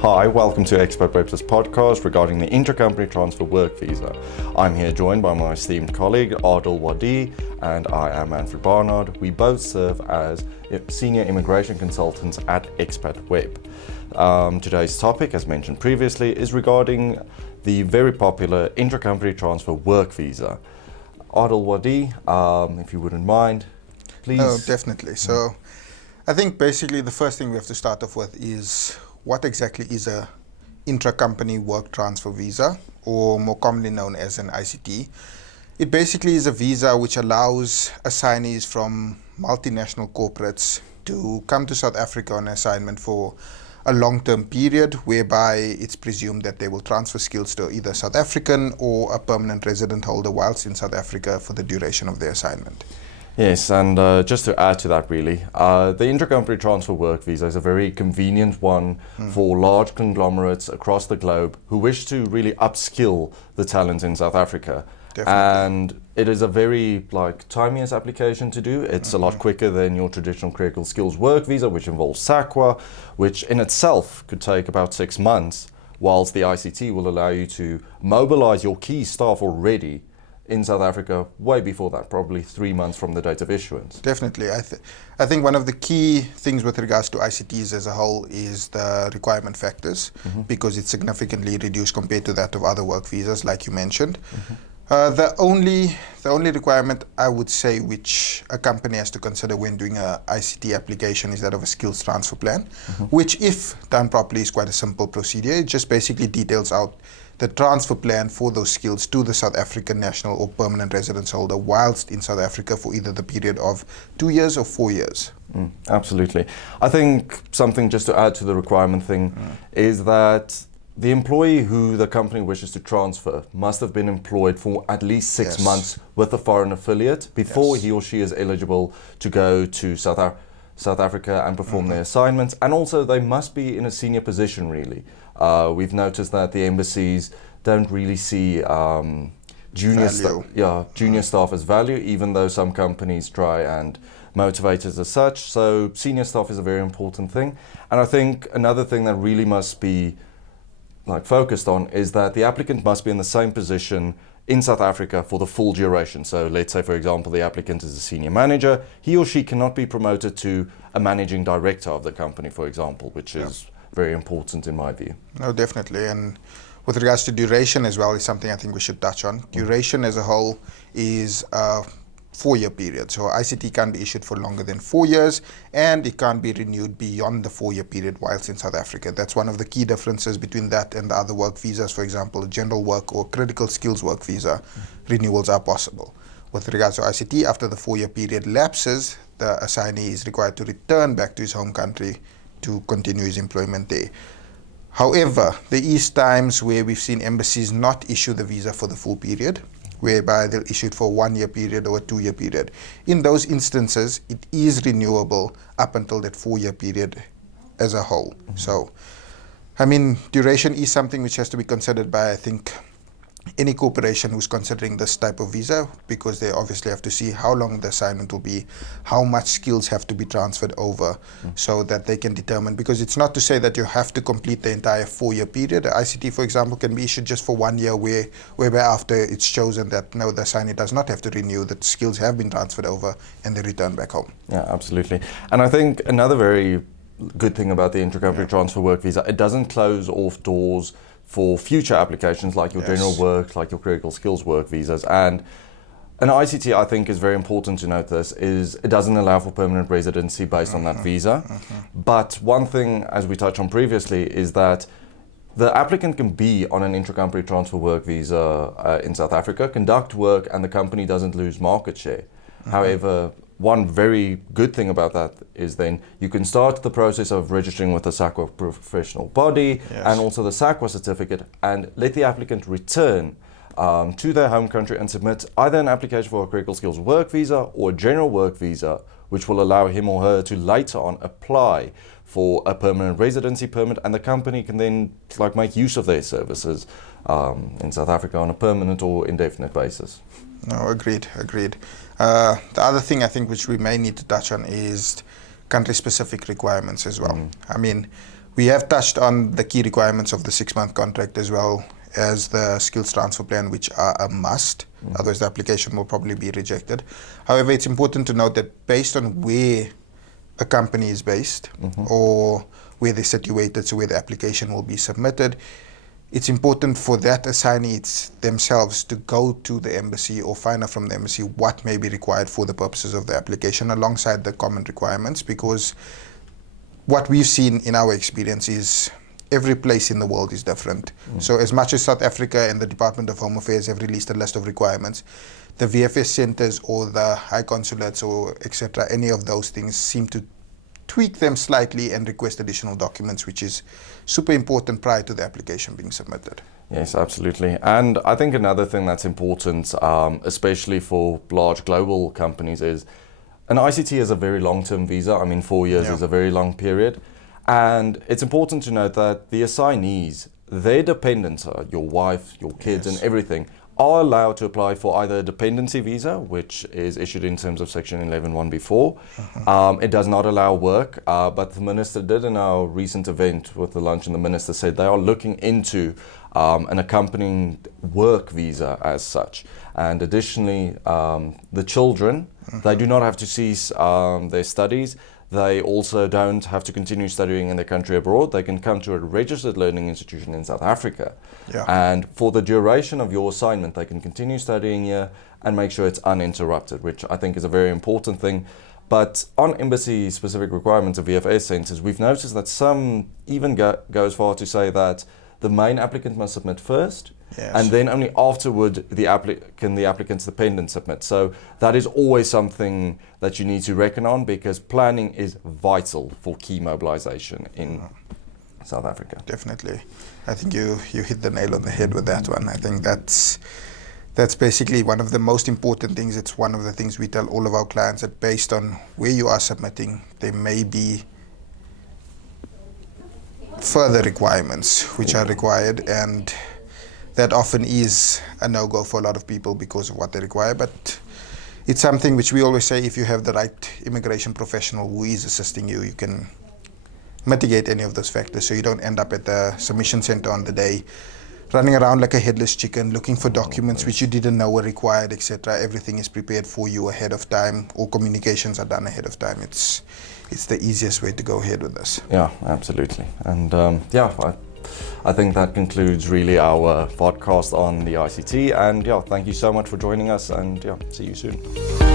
Hi, welcome to Xpatweb's podcast regarding the Intra-Company Transfer Work Visa. I'm here joined by my esteemed colleague Aadil Wadee, and I am Manfred Barnard. We both serve as senior immigration consultants at Xpatweb. Today's topic, as mentioned previously, is regarding the very popular Intra-Company Transfer Work Visa. Aadil Wadee, if you wouldn't mind, please. No, definitely. So I think basically the first thing we have to start off with is what exactly is a intra-company work transfer visa, or more commonly known as an ICT. It basically is a visa which allows assignees from multinational corporates to come to South Africa on assignment for a long-term period, whereby it's presumed that they will transfer skills to either South African or a permanent resident holder whilst in South Africa for the duration of their assignment. Yes, and just to add to that really, the Intra-Company Transfer Work Visa is a very convenient one for large conglomerates across the globe who wish to really upskill the talent in South Africa. Definitely. And it is a very timiest application to do. It's a lot quicker than your traditional critical skills work visa, which involves SAQA, which in itself could take about 6 months, whilst the ICT will allow you to mobilize your key staff already in South Africa way before that, probably 3 months from the date of issuance. Definitely. I think one of the key things with regards to ICTs as a whole is the requirement factors, because it's significantly reduced compared to that of other work visas, like you mentioned. The only requirement I would say which a company has to consider when doing a ICT application is that of a skills transfer plan, which if done properly is quite a simple procedure. It just basically details out the transfer plan for those skills to the South African national or permanent residence holder whilst in South Africa for either the period of 2 years or 4 years. Absolutely. I think something just to add to the requirement thing is that the employee who the company wishes to transfer must have been employed for at least 6 months with a foreign affiliate before he or she is eligible to go to South Africa and perform their assignments. And also they must be in a senior position really. We've noticed that the embassies don't really see junior staff as value, even though some companies try and motivate it as such. So senior staff is a very important thing. And I think another thing that really must be focused on is that the applicant must be in the same position in South Africa for the full duration. So let's say, for example, the applicant is a senior manager. He or she cannot be promoted to a managing director of the company, for example, which is very important in my view. No, definitely. And with regards to duration as well is something I think we should touch on. Duration as a whole is a 4-year period. So ICT can't be issued for longer than 4 years, and it can't be renewed beyond the 4-year period whilst in South Africa. That's one of the key differences between that and the other work visas. For example, a general work or critical skills work visa, renewals are possible. With regards to ICT, after the 4-year period lapses, the assignee is required to return back to his home country to continue his employment there. However, there is times where we've seen embassies not issue the visa for the full period, whereby they'll issue it for a 1-year period or a 2-year period. In those instances, it is renewable up until that 4-year period as a whole. So, I mean, duration is something which has to be considered by, I think, any corporation who's considering this type of visa, because they obviously have to see how long the assignment will be, how much skills have to be transferred over, so that they can determine, because it's not to say that you have to complete the entire 4-year period. The ICT, for example, can be issued just for 1 year, whereby after it's chosen that no, the assignee does not have to renew, that skills have been transferred over and they return back home. Yeah, absolutely. And I think another very good thing about the Intra-Company Transfer Work Visa, it doesn't close off doors for future applications like your general work, like your critical skills work visas. And an ICT, I think, is very important to note this, is it doesn't allow for permanent residency based on that visa. But one thing, as we touched on previously, is that the applicant can be on an intra-company transfer work visa in South Africa, conduct work, and the company doesn't lose market share. However, one very good thing about that is then you can start the process of registering with the SAQA professional body and also the SAQA certificate, and let the applicant return to their home country and submit either an application for a critical skills work visa or a general work visa, which will allow him or her to later on apply for a permanent residency permit, and the company can then make use of their services in South Africa on a permanent or indefinite basis. No, agreed. The other thing I think which we may need to touch on is country-specific requirements as well. I mean, We have touched on the key requirements of the 6-month contract as well as the skills transfer plan, which are a must. Otherwise the application will probably be rejected. However, it's important to note that based on where a company is based or where they're situated, so where the application will be submitted, it's important for that assignee themselves to go to the embassy or find out from the embassy what may be required for the purposes of the application alongside the common requirements, because what we've seen in our experience is every place in the world is different. So as much as South Africa and the Department of Home Affairs have released a list of requirements, the VFS centers or the high consulates or etc., any of those things seem to tweak them slightly and request additional documents, which is super important prior to the application being submitted. Yes, absolutely. And I think another thing that's important, especially for large global companies, is an ICT is a very long-term visa. I mean, 4 years is a very long period. And it's important to note that the assignees, their dependents, your wife, your kids and everything, are allowed to apply for either a dependency visa, which is issued in terms of Section 11(1) before. It does not allow work, but the Minister did in our recent event with the lunch, and the Minister said they are looking into an accompanying work visa as such. And additionally, the children, they do not have to cease their studies. They also don't have to continue studying in their country abroad. They can come to a registered learning institution in South Africa. And for the duration of your assignment, they can continue studying here and make sure it's uninterrupted, which I think is a very important thing. But on embassy-specific requirements of VFS centers, we've noticed that some even go as far to say that the main applicant must submit first, and then only afterward the applicant's dependent submit. So that is always something that you need to reckon on, because planning is vital for key mobilization in South Africa. Definitely. I think you hit the nail on the head with that one. I think that's basically one of the most important things. It's one of the things we tell all of our clients, that based on where you are submitting, there may be further requirements which are required, and that often is a no-go for a lot of people because of what they require. But it's something which we always say, if you have the right immigration professional who is assisting you, you can mitigate any of those factors, so you don't end up at the submission center on the day running around like a headless chicken looking for documents which you didn't know were required, etc. Everything is prepared for you ahead of time. All communications are done ahead of time. It's the easiest way to go ahead with this. Yeah, absolutely. And I think that concludes really our podcast on the ICT. And thank you so much for joining us, and see you soon.